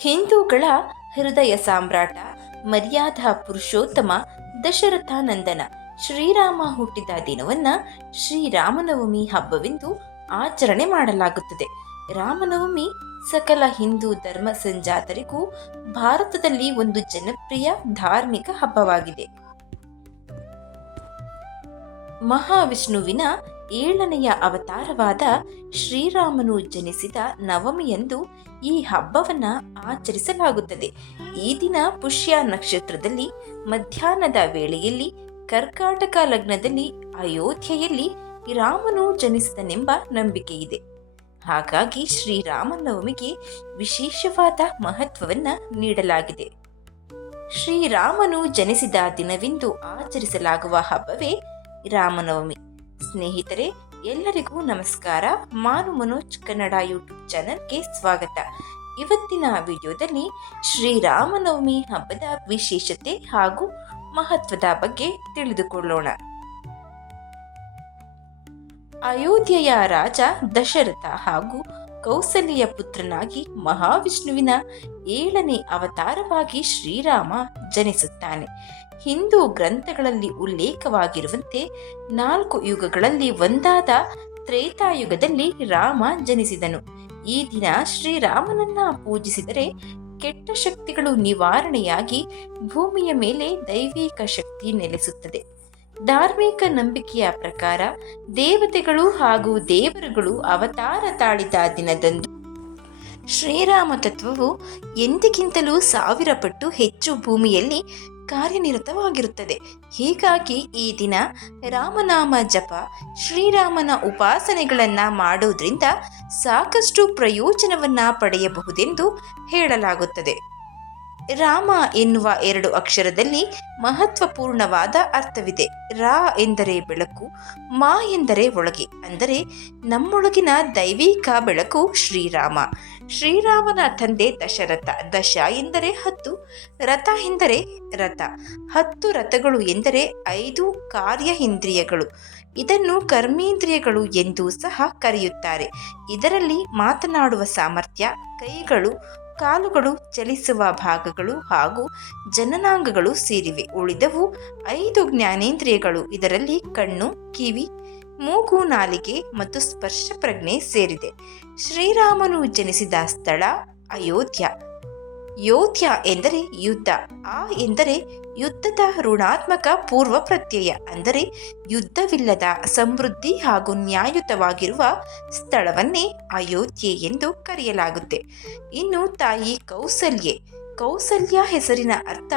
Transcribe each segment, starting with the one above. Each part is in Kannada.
ಹಿಂದೂಗಳ ಹೃದಯ ಸಾಮ್ರಾಟ, ಮರ್ಯಾದಾ ಪುರುಷೋತ್ತಮ ದಶರಥಾನಂದನ ಶ್ರೀರಾಮ ಹುಟ್ಟಿದ ದಿನವನ್ನ ಶ್ರೀರಾಮನವಮಿ ಹಬ್ಬವೆಂದು ಆಚರಣೆ ಮಾಡಲಾಗುತ್ತದೆ. ರಾಮನವಮಿ ಸಕಲ ಹಿಂದೂ ಧರ್ಮ ಸಂಜಾತರಿಗೂ ಭಾರತದಲ್ಲಿ ಒಂದು ಜನಪ್ರಿಯ ಧಾರ್ಮಿಕ ಹಬ್ಬವಾಗಿದೆ. ಮಹಾವಿಷ್ಣುವಿನ ಏಳನೆಯ ಅವತಾರವಾದ ಶ್ರೀರಾಮನು ಜನಿಸಿದ ನವಮಿಯಂದು ಈ ಹಬ್ಬವನ್ನ ಆಚರಿಸಲಾಗುತ್ತದೆ. ಈ ದಿನ ಪುಷ್ಯ ನಕ್ಷತ್ರದಲ್ಲಿ, ಮಧ್ಯಾಹ್ನದ ವೇಳೆಯಲ್ಲಿ, ಕರ್ಕಾಟಕ ಲಗ್ನದಲ್ಲಿ, ಅಯೋಧ್ಯೆಯಲ್ಲಿ ರಾಮನು ಜನಿಸಿದನೆಂಬ ನಂಬಿಕೆ ಇದೆ ಹಾಗಾಗಿ ಶ್ರೀರಾಮನವಮಿಗೆ ವಿಶೇಷವಾದ ಮಹತ್ವವನ್ನ ನೀಡಲಾಗಿದೆ. ಶ್ರೀರಾಮನು ಜನಿಸಿದ ದಿನವೆಂದು ಆಚರಿಸಲಾಗುವ ಹಬ್ಬವೇ ರಾಮನವಮಿ. ಸ್ನೇಹಿತರೆ, ಎಲ್ಲರಿಗೂ ನಮಸ್ಕಾರ. ಮಾನು ಮನೋಜ್ ಕನ್ನಡ ಯೂಟ್ಯೂಬ್ ಚಾನಲ್ಗೆ ಸ್ವಾಗತ. ಇವತ್ತಿನ ವಿಡಿಯೋದಲ್ಲಿ ಶ್ರೀರಾಮನವಮಿ ಹಬ್ಬದ ವಿಶೇಷತೆ ಹಾಗೂ ಮಹತ್ವದ ಬಗ್ಗೆ ತಿಳಿದುಕೊಳ್ಳೋಣ. ಅಯೋಧ್ಯೆಯ ರಾಜ ದಶರಥ ಹಾಗೂ ಕೌಸಲ್ಯ ಪುತ್ರನಾಗಿ ಮಹಾವಿಷ್ಣುವಿನ ಏಳನೇ ಅವತಾರವಾಗಿ ಶ್ರೀರಾಮ ಜನಿಸುತ್ತಾನೆ. ಹಿಂದೂ ಗ್ರಂಥಗಳಲ್ಲಿ ಉಲ್ಲೇಖವಾಗಿರುವಂತೆ ನಾಲ್ಕು ಯುಗಗಳಲ್ಲಿ ಒಂದಾದ ತ್ರೇತಾಯುಗದಲ್ಲಿ ರಾಮ ಜನಿಸಿದನು. ಈ ದಿನ ಶ್ರೀರಾಮನನ್ನ ಪೂಜಿಸಿದರೆ ಕೆಟ್ಟ ಶಕ್ತಿಗಳು ನಿವಾರಣೆಯಾಗಿ ಭೂಮಿಯ ಮೇಲೆ ದೈವಿಕ ಶಕ್ತಿ ನೆಲೆಸುತ್ತದೆ. ಧಾರ್ಮಿಕ ನಂಬಿಕೆಯ ಪ್ರಕಾರ ದೇವತೆಗಳು ಹಾಗೂ ದೇವರುಗಳು ಅವತಾರ ತಾಳಿದ ದಿನದಂದು ಶ್ರೀರಾಮ ತತ್ವವು ಎಂದಿಗಿಂತಲೂ ಸಾವಿರ ಪಟ್ಟು ಹೆಚ್ಚು ಭೂಮಿಯಲ್ಲಿ ಕಾರ್ಯನಿರತವಾಗಿರುತ್ತದೆ. ಹೀಗಾಗಿ ಈ ದಿನ ರಾಮನಾಮ ಜಪ ಶ್ರೀರಾಮನ ಉಪಾಸನೆಗಳನ್ನು ಮಾಡೋದ್ರಿಂದ ಸಾಕಷ್ಟು ಪ್ರಯೋಜನವನ್ನ ಪಡೆಯಬಹುದೆಂದು ಹೇಳಲಾಗುತ್ತದೆ. ರಾಮ ಎನ್ನುವ ಎರಡು ಅಕ್ಷರದಲ್ಲಿ ಮಹತ್ವಪೂರ್ಣವಾದ ಅರ್ಥವಿದೆ. ರಾ ಎಂದರೆ ಬೆಳಕು, ಮಾ ಎಂದರೆ ಒಳಗೆ, ಅಂದರೆ ನಮ್ಮೊಳಗಿನ ದೈವಿಕ ಬೆಳಕು ಶ್ರೀರಾಮ. ಶ್ರೀರಾಮನ ತಂದೆ ದಶರಥ. ದಶ ಎಂದರೆ ಹತ್ತು, ರಥ ಎಂದರೆ ರಥ. ಹತ್ತು ರಥಗಳು ಎಂದರೆ ಐದು ಕಾರ್ಯ ಇಂದ್ರಿಯಗಳು ಇದನ್ನು ಕರ್ಮೇಂದ್ರಿಯಗಳು ಎಂದು ಸಹ ಕರೆಯುತ್ತಾರೆ. ಇದರಲ್ಲಿ ಮಾತನಾಡುವ ಸಾಮರ್ಥ್ಯ, ಕೈಗಳು, ಕಾಲುಗಳು ಚಲಿಸುವ ಭಾಗಗಳು ಹಾಗೂ ಜನನಾಂಗಗಳು ಸೇರಿವೆ. ಉಳಿದವು ಐದು ಜ್ಞಾನೇಂದ್ರಿಯಗಳು. ಇದರಲ್ಲಿ ಕಣ್ಣು, ಕಿವಿ, ಮೂಗು, ನಾಲಿಗೆ ಮತ್ತು ಸ್ಪರ್ಶ ಪ್ರಜ್ಞೆ ಸೇರಿದೆ. ಶ್ರೀರಾಮನು ಜನಿಸಿದ ಸ್ಥಳ ಅಯೋಧ್ಯ. ಯೋಧ್ಯ ಎಂದರೆ ಯುದ್ಧ. ಆ ಎಂದರೆ ಯುದ್ಧದ ಋಣಾತ್ಮಕ ಪೂರ್ವ ಪ್ರತ್ಯಯ. ಅಂದರೆ ಯುದ್ಧವಿಲ್ಲದ, ಸಮೃದ್ಧಿ ಹಾಗೂ ನ್ಯಾಯಯುತವಾಗಿರುವ ಸ್ಥಳವನ್ನೇ ಅಯೋಧ್ಯೆ ಎಂದು ಕರೆಯಲಾಗುತ್ತೆ. ಇನ್ನು ತಾಯಿ ಕೌಸಲ್ಯೆ. ಕೌಸಲ್ಯ ಹೆಸರಿನ ಅರ್ಥ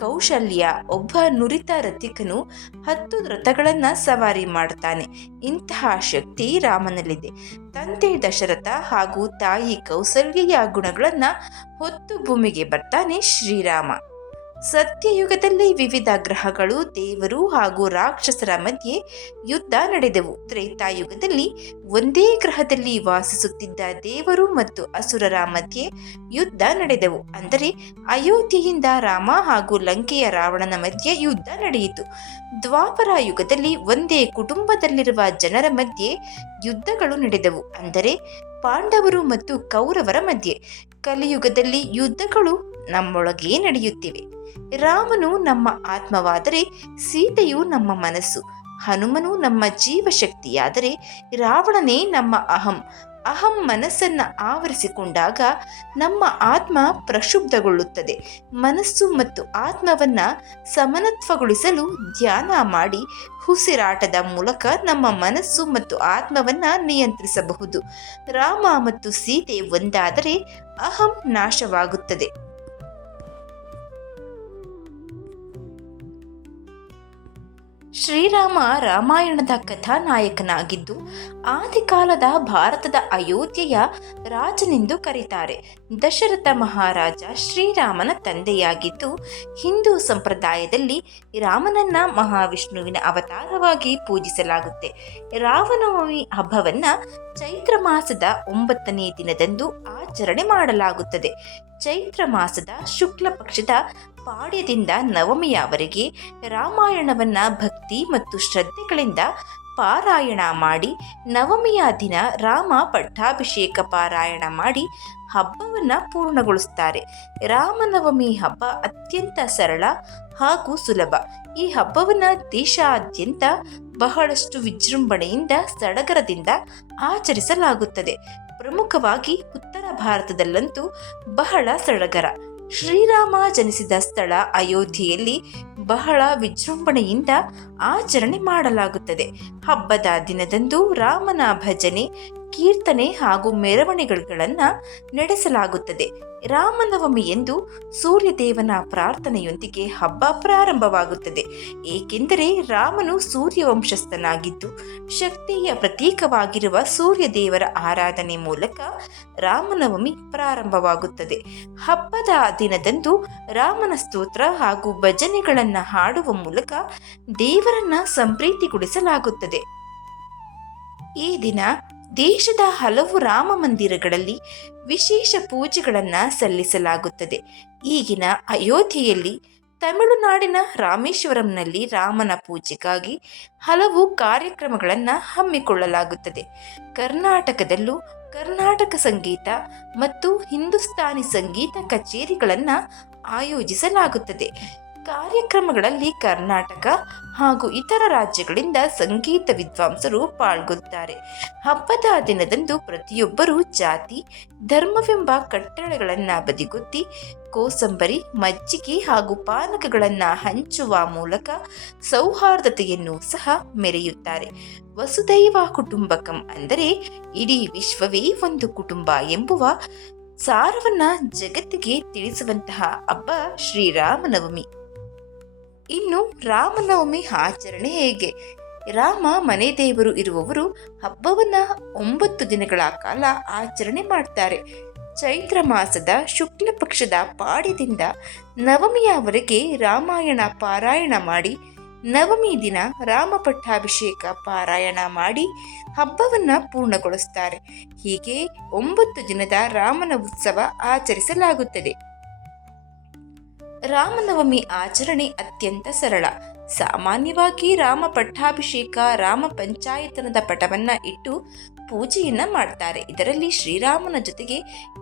ಕೌಶಲ್ಯ, ಒಬ್ಬ ನುರಿತ ರಥಿಕನು ಹತ್ತು ರಥಗಳನ್ನು ಸವಾರಿ ಮಾಡ್ತಾನೆ. ಇಂತಹ ಶಕ್ತಿ ರಾಮನಲ್ಲಿದೆ. ತಂದೆ ದಶರಥ ಹಾಗೂ ತಾಯಿ ಕೌಸಲ್ಯ ಗುಣಗಳನ್ನು ಹೊತ್ತು ಭೂಮಿಗೆ ಬರ್ತಾನೆ ಶ್ರೀರಾಮ. ಸತ್ಯಯುಗದಲ್ಲಿ ವಿವಿಧ ಗ್ರಹಗಳು ದೇವರು ಹಾಗೂ ರಾಕ್ಷಸರ ಮಧ್ಯೆ ಯುದ್ಧ ನಡೆದವು. ತ್ರೇತಾಯುಗದಲ್ಲಿ ಒಂದೇ ಗ್ರಹದಲ್ಲಿ ವಾಸಿಸುತ್ತಿದ್ದ ದೇವರು ಮತ್ತು ಅಸುರರ ಮಧ್ಯೆ ಯುದ್ಧ ನಡೆದವು. ಅಂದರೆ ಅಯೋಧ್ಯೆಯಿಂದ ರಾಮ ಹಾಗೂ ಲಂಕೆಯ ರಾವಣನ ಮಧ್ಯೆ ಯುದ್ಧ ನಡೆಯಿತು. ದ್ವಾಪರ ಯುಗದಲ್ಲಿ ಒಂದೇ ಕುಟುಂಬದಲ್ಲಿರುವ ಜನರ ಮಧ್ಯೆ ಯುದ್ಧಗಳು ನಡೆದವು. ಅಂದರೆ ಪಾಂಡವರು ಮತ್ತು ಕೌರವರ ಮಧ್ಯೆ ಕಲಿಯುಗದಲ್ಲಿ ಯುದ್ಧಗಳು ನಮ್ಮೊಳಗೇ ನಡೆಯುತ್ತಿವೆ. ರಾಮನು ನಮ್ಮ ಆತ್ಮವಾದರೆ ಸೀತೆಯು ನಮ್ಮ ಮನಸ್ಸು, ಹನುಮನು ನಮ್ಮ ಜೀವಶಕ್ತಿಯಾದರೆ ರಾವಣನೇ ನಮ್ಮ ಅಹಂ ಅಹಂ ಮನಸ್ಸನ್ನು ಆವರಿಸಿಕೊಂಡಾಗ ನಮ್ಮ ಆತ್ಮ ಪ್ರಕ್ಷುಬ್ಧಗೊಳ್ಳುತ್ತದೆ. ಮನಸ್ಸು ಮತ್ತು ಆತ್ಮವನ್ನ ಸಮನತ್ವಗೊಳಿಸಲು ಧ್ಯಾನ ಮಾಡಿ ಉಸಿರಾಟದ ಮೂಲಕ ನಮ್ಮ ಮನಸ್ಸು ಮತ್ತು ಆತ್ಮವನ್ನ ನಿಯಂತ್ರಿಸಬಹುದು. ರಾಮ ಮತ್ತು ಸೀತೆ ಒಂದಾದರೆ ಅಹಂ ನಾಶವಾಗುತ್ತದೆ. ಶ್ರೀರಾಮ ರಾಮಾಯಣದ ಕಥಾನಾಯಕನಾಗಿದ್ದು, ಆದಿಕಾಲದ ಭಾರತದ ಅಯೋಧ್ಯೆಯ ರಾಜನೆಂದು ಕರೀತಾರೆ. ದಶರಥ ಮಹಾರಾಜ ಶ್ರೀರಾಮನ ತಂದೆಯಾಗಿದ್ದು, ಹಿಂದೂ ಸಂಪ್ರದಾಯದಲ್ಲಿ ರಾಮನನ್ನ ಮಹಾವಿಷ್ಣುವಿನ ಅವತಾರವಾಗಿ ಪೂಜಿಸಲಾಗುತ್ತೆ. ರಾಮನವಮಿ ಹಬ್ಬವನ್ನ ಚೈತ್ರ ಮಾಸದ ಒಂಬತ್ತನೇ ದಿನದಂದು ಆಚರಣೆ ಮಾಡಲಾಗುತ್ತದೆ. ಚೈತ್ರ ಮಾಸದ ಶುಕ್ಲ ಪಕ್ಷದ ಪಾಡ್ಯದಿಂದ ನವಮಿಯವರೆಗೆ ರಾಮಾಯಣವನ್ನ ಭಕ್ತಿ ಮತ್ತು ಶ್ರದ್ಧೆಗಳಿಂದ ಪಾರಾಯಣ ಮಾಡಿ ನವಮಿಯ ದಿನ ರಾಮ ಪಟ್ಟಾಭಿಷೇಕ ಪಾರಾಯಣ ಮಾಡಿ ಹಬ್ಬವನ್ನು ಪೂರ್ಣಗೊಳಿಸ್ತಾರೆ. ರಾಮನವಮಿ ಹಬ್ಬ ಅತ್ಯಂತ ಸರಳ ಹಾಗೂ ಸುಲಭ. ಈ ಹಬ್ಬವನ್ನು ದೇಶಾದ್ಯಂತ ಬಹಳಷ್ಟು ವಿಜೃಂಭಣೆಯಿಂದ ಸಡಗರದಿಂದ ಆಚರಿಸಲಾಗುತ್ತದೆ. ಪ್ರಮುಖವಾಗಿ ಉತ್ತರ ಭಾರತದಲ್ಲಂತೂ ಬಹಳ ಸಡಗರ. ಶ್ರೀರಾಮ ಜನಿಸಿದ ಸ್ಥಳ ಅಯೋಧ್ಯೆಯಲ್ಲಿ ಬಹಳ ವಿಜೃಂಭಣೆಯಿಂದ ಆಚರಣೆ ಮಾಡಲಾಗುತ್ತದೆ. ಹಬ್ಬದ ದಿನದಂದು ರಾಮನ ಭಜನೆ ಕೀರ್ತನೆ ಹಾಗೂ ಮೆರವಣಿಗೆಗಳನ್ನು ನಡೆಸಲಾಗುತ್ತದೆ. ರಾಮನವಮಿ ಎಂದು ಸೂರ್ಯದೇವನ ಪ್ರಾರ್ಥನೆಯೊಂದಿಗೆ ಹಬ್ಬ ಪ್ರಾರಂಭವಾಗುತ್ತದೆ. ಏಕೆಂದರೆ ರಾಮನು ಸೂರ್ಯವಂಶಸ್ಥನಾಗಿದ್ದು, ಶಕ್ತಿಯ ಪ್ರತೀಕವಾಗಿರುವ ಸೂರ್ಯದೇವರ ಆರಾಧನೆ ಮೂಲಕ ರಾಮನವಮಿ ಪ್ರಾರಂಭವಾಗುತ್ತದೆ. ಹಬ್ಬದ ದಿನದಂದು ರಾಮನ ಸ್ತೋತ್ರ ಹಾಗೂ ಭಜನೆಗಳನ್ನು ಹಾಡುವ ಮೂಲಕ ದೇವರನ್ನ ಸಂಪ್ರೀತಿಗೊಳಿಸಲಾಗುತ್ತದೆ. ಈ ದಿನ ದೇಶದ ಹಲವು ರಾಮ ಮಂದಿರಗಳಲ್ಲಿ ವಿಶೇಷ ಪೂಜೆಗಳನ್ನು ಸಲ್ಲಿಸಲಾಗುತ್ತದೆ. ಈಗಿನ ಅಯೋಧ್ಯೆಯಲ್ಲಿ ತಮಿಳುನಾಡಿನ ರಾಮೇಶ್ವರಂನಲ್ಲಿ ರಾಮನ ಪೂಜೆಗಾಗಿ ಹಲವು ಕಾರ್ಯಕ್ರಮಗಳನ್ನು ಹಮ್ಮಿಕೊಳ್ಳಲಾಗುತ್ತದೆ. ಕರ್ನಾಟಕದಲ್ಲೂ ಕರ್ನಾಟಕ ಸಂಗೀತ ಮತ್ತು ಹಿಂದೂಸ್ತಾನಿ ಸಂಗೀತ ಕಚೇರಿಗಳನ್ನು ಆಯೋಜಿಸಲಾಗುತ್ತದೆ. ಕಾರ್ಯಕ್ರಮಗಳಲ್ಲಿ ಕರ್ನಾಟಕ ಹಾಗೂ ಇತರ ರಾಜ್ಯಗಳಿಂದ ಸಂಗೀತ ವಿದ್ವಾಂಸರು ಪಾಲ್ಗೊಳ್ಳುತ್ತಾರೆ. ಹಬ್ಬದ ದಿನದಂದು ಪ್ರತಿಯೊಬ್ಬರೂ ಜಾತಿ, ಧರ್ಮವೆಂಬ ಕಟ್ಟಳೆಗಳನ್ನು ಬದಿಗೊತ್ತಿ, ಕೋಸಂಬರಿ, ಮಜ್ಜಿಗೆ ಹಾಗೂ ಪಾನಕಗಳನ್ನು ಹಂಚುವ ಮೂಲಕ ಸೌಹಾರ್ದತೆಯನ್ನು ಸಹ ಮೆರೆಯುತ್ತಾರೆ. ವಸುದೈವ ಕುಟುಂಬಕಂ ಅಂದರೆ ಇಡೀ ವಿಶ್ವವೇ ಒಂದು ಕುಟುಂಬ ಎಂಬುವ ಸಾರವನ್ನ ಜಗತ್ತಿಗೆ ತಿಳಿಸುವಂತಹ ಹಬ್ಬ ಶ್ರೀರಾಮನವಮಿ ಇನ್ನು ರಾಮನವಮಿ ಆಚರಣೆ ಹೇಗೆ? ರಾಮ ಮನೆ ದೇವರು ಇರುವವರು ಹಬ್ಬವನ್ನ ಒಂಬತ್ತು ದಿನಗಳ ಕಾಲ ಆಚರಣೆ ಮಾಡ್ತಾರೆ. ಚೈತ್ರ ಮಾಸದ ಶುಕ್ಲ ಪಕ್ಷದ ಪಾಡ್ಯದಿಂದ ನವಮಿಯವರೆಗೆ ರಾಮಾಯಣ ಪಾರಾಯಣ ಮಾಡಿ, ನವಮಿ ದಿನ ರಾಮ ಪಟ್ಟಾಭಿಷೇಕ ಪಾರಾಯಣ ಮಾಡಿ ಹಬ್ಬವನ್ನ ಪೂರ್ಣಗೊಳಿಸ್ತಾರೆ. ಹೀಗೆ ಒಂಬತ್ತು ದಿನದ ರಾಮನ ಉತ್ಸವ ಆಚರಿಸಲಾಗುತ್ತದೆ. ರಾಮನವಮಿ ಆಚರಣೆ ಅತ್ಯಂತ ಸರಳ. ಸಾಮಾನ್ಯವಾಗಿ ರಾಮ ಪಟ್ಟಾಭಿಷೇಕ, ರಾಮ ಪಂಚಾಯತನದ ಪಟವನ್ನ ಇಟ್ಟು ಪೂಜೆಯನ್ನ ಮಾಡ್ತಾರೆ. ಇದರಲ್ಲಿ ಶ್ರೀರಾಮನ ಜೊತೆಗೆ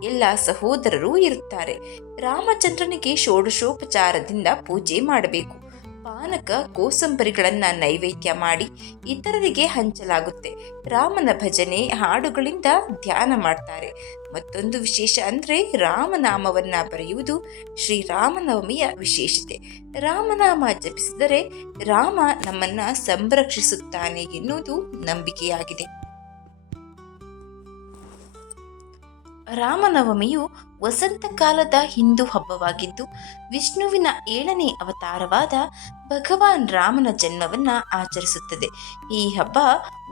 ಎಲ್ಲ ಸಹೋದರರು ಇರುತ್ತಾರೆ. ರಾಮಚಂದ್ರನಿಗೆ ಷೋಡಶೋಪಚಾರದಿಂದ ಪೂಜೆ ಮಾಡಬೇಕು. ಪಾನಕ, ಕೋಸಂಬರಿಗಳನ್ನು ನೈವೇದ್ಯ ಮಾಡಿ ಇತರರಿಗೆ ಹಂಚಲಾಗುತ್ತೆ. ರಾಮನ ಭಜನೆ, ಹಾಡುಗಳಿಂದ ಧ್ಯಾನ ಮಾಡ್ತಾರೆ. ಮತ್ತೊಂದು ವಿಶೇಷ ಅಂದರೆ ರಾಮನಾಮವನ್ನ ಬರೆಯುವುದು ಶ್ರೀರಾಮನವಮಿಯ ವಿಶೇಷತೆ. ರಾಮನಾಮ ಜಪಿಸಿದರೆ ರಾಮ ನಮ್ಮನ್ನ ಸಂರಕ್ಷಿಸುತ್ತಾನೆ ಎನ್ನುವುದು ನಂಬಿಕೆಯಾಗಿದೆ. ರಾಮನವಮಿಯು ವಸಂತ ಕಾಲದ ಹಿಂದೂ ಹಬ್ಬವಾಗಿದ್ದು, ವಿಷ್ಣುವಿನ ಏಳನೇ ಅವತಾರವಾದ ಭಗವಾನ್ ರಾಮನ ಜನ್ಮವನ್ನ ಆಚರಿಸುತ್ತದೆ. ಈ ಹಬ್ಬ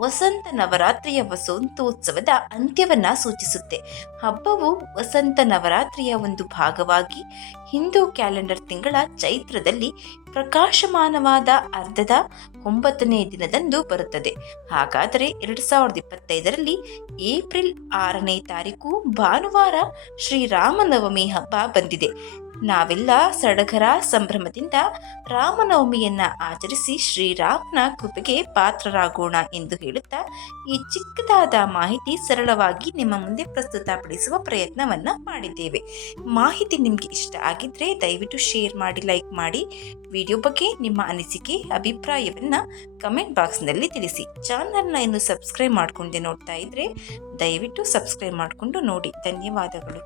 ವಸಂತ ನವರಾತ್ರಿಯ ವಸಂತೋತ್ಸವದ ಅಂತ್ಯವನ್ನ ಸೂಚಿಸುತ್ತೆ. ಹಬ್ಬವು ವಸಂತ ನವರಾತ್ರಿಯ ಒಂದು ಭಾಗವಾಗಿ ಹಿಂದೂ ಕ್ಯಾಲೆಂಡರ್ ತಿಂಗಳ ಚೈತ್ರದಲ್ಲಿ ಪ್ರಕಾಶಮಾನವಾದ ಅರ್ಧದ ಒಂಬತ್ತನೇ ದಿನದಂದು ಬರುತ್ತದೆ. ಹಾಗಾದರೆ ಎರಡು ಸಾವಿರದ ಇಪ್ಪತ್ತೈದರಲ್ಲಿ ಏಪ್ರಿಲ್ ಆರನೇ ತಾರೀಕು ಭಾನುವಾರ ಶ್ರೀರಾಮನವಮಿ ಹಬ್ಬ ಬಂದಿದೆ. ನಾವೆಲ್ಲ ಸಡಗರ ಸಂಭ್ರಮದಿಂದ ರಾಮನವಮಿಯನ್ನ ಆಚರಿಸಿ ಶ್ರೀರಾಮನ ಕೃಪೆಗೆ ಪಾತ್ರರಾಗೋಣ ಎಂದು ಹೇಳುತ್ತಾ ಈ ಚಿಕ್ಕದಾದ ಮಾಹಿತಿ ಸರಳವಾಗಿ ನಿಮ್ಮ ಮುಂದೆ ಪ್ರಸ್ತುತಪಡಿಸುವ ಪ್ರಯತ್ನವನ್ನ ಮಾಡಿದ್ದೇವೆ. ಮಾಹಿತಿ ನಿಮಗೆ ಇಷ್ಟ ಆಗಿದ್ರೆ ದಯವಿಟ್ಟು ಶೇರ್ ಮಾಡಿ, ಲೈಕ್ ಮಾಡಿ. ವಿಡಿಯೋ ಬಗ್ಗೆ ನಿಮ್ಮ ಅನಿಸಿಕೆ, ಅಭಿಪ್ರಾಯವನ್ನ ಕಮೆಂಟ್ ಬಾಕ್ಸ್ನಲ್ಲಿ ತಿಳಿಸಿ. ಚಾನಲ್ನ ಇನ್ನು ಸಬ್ಸ್ಕ್ರೈಬ್ ಮಾಡ್ಕೊಂಡೆ ನೋಡ್ತಾ ಇದ್ರೆ ದಯವಿಟ್ಟು ಸಬ್ಸ್ಕ್ರೈಬ್ ಮಾಡಿಕೊಂಡು ನೋಡಿ. ಧನ್ಯವಾದಗಳು.